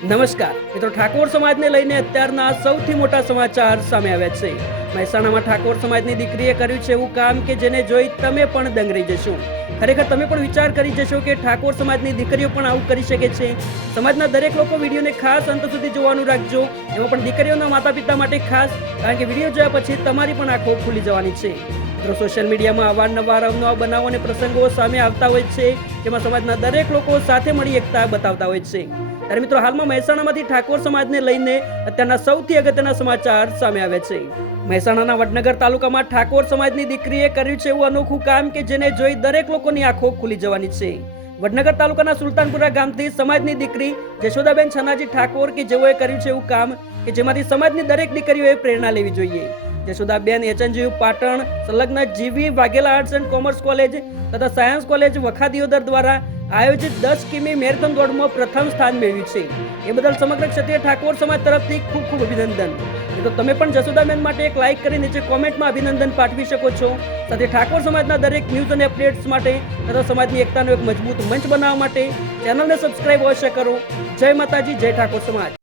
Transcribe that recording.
નમસ્કાર મિત્રો, ઠાકોર સમાજને લઈને અત્યારના સૌથી મોટા સમાચાર સામે આવ્યા છે. મહેસાણામાં ઠાકોર સમાજની દીકરીએ કર્યું છે એવું કામ કે જેને જોઈ તમે પણ દંગ રહી જશો. ખરેખર તમે પણ વિચાર કરી જશો કે ઠાકોર સમાજની દીકરીઓ પણ આવું કરી શકે છે. સમાજના દરેક લોકો વિડીયોને ખાસ અંત સુધી જોવાનું રાખજો, એમાં પણ દીકરીઓના માતા પિતા માટે ખાસ, કારણ કે વિડીયો જોયા પછી તમારી પણ આંખો ખુલી જવાની છે. મિત્રો, સોશિયલ મીડિયામાં અવારનવાર અવનવા બનાવો અને પ્રસંગો સામે આવતા હોય છે, જેમાં સમાજના દરેક લોકો સાથે મળી એકતા બતાવતા હોય છે. ત્યારે મિત્રો, હાલમાં મહેસાણામાંથી ઠાકોર સમાજને લઈને અત્યારના સૌથી અગત્યના સમાચાર સામે આવ્યા છે. મહેસાણાના વડનગર તાલુકામાં ઠાકોર સમાજની દીકરીએ કર્યું છે એવું અનોખું કામ કે જેને જોઈ દરેક લોકોની આંખો ખુલી જવાની છે. વડનગર તાલુકાના સુલતાનપુરા ગામથી સમાજની દીકરી જશોદાબેન છનાજી ઠાકોર કે જેઓએ કર્યું છે એવું કામ કે જેમાંથી સમાજની દરેક દીકરીઓએ પ્રેરણા લેવી જોઈએ. જશોદાબેન એચએનજીયુ પાટણ સંલગ્ન જીવી Vaghela arts and commerce college તથા સાયન્સ કોલેજ વખા દિયોદર દ્વારા આયોજિત 10 કિમી મેરેથોન દોડમાં પ્રથમ સ્થાન મેળવ્યું છે. એ બદલ સમગ્ર ક્ષત્રિય ઠાકોર સમાજ તરફથી ખૂબ ખૂબ અભિનંદન. તો તમે પણ જશોદાબેન માટે એક લાઈક કરી નીચે કોમેન્ટમાં અભિનંદન પાઠવી શકો છો. સાથે ઠાકોર સમાજના દરેક ન્યૂઝ અને અપડેટ્સ માટે તથા સમાજની એકતાનો એક મજબૂત મંચ બનાવવા માટે ચેનલને સબસ્ક્રાઇબ અવશ્ય કરો. જય માતાજી, જય ઠાકોર સમાજ.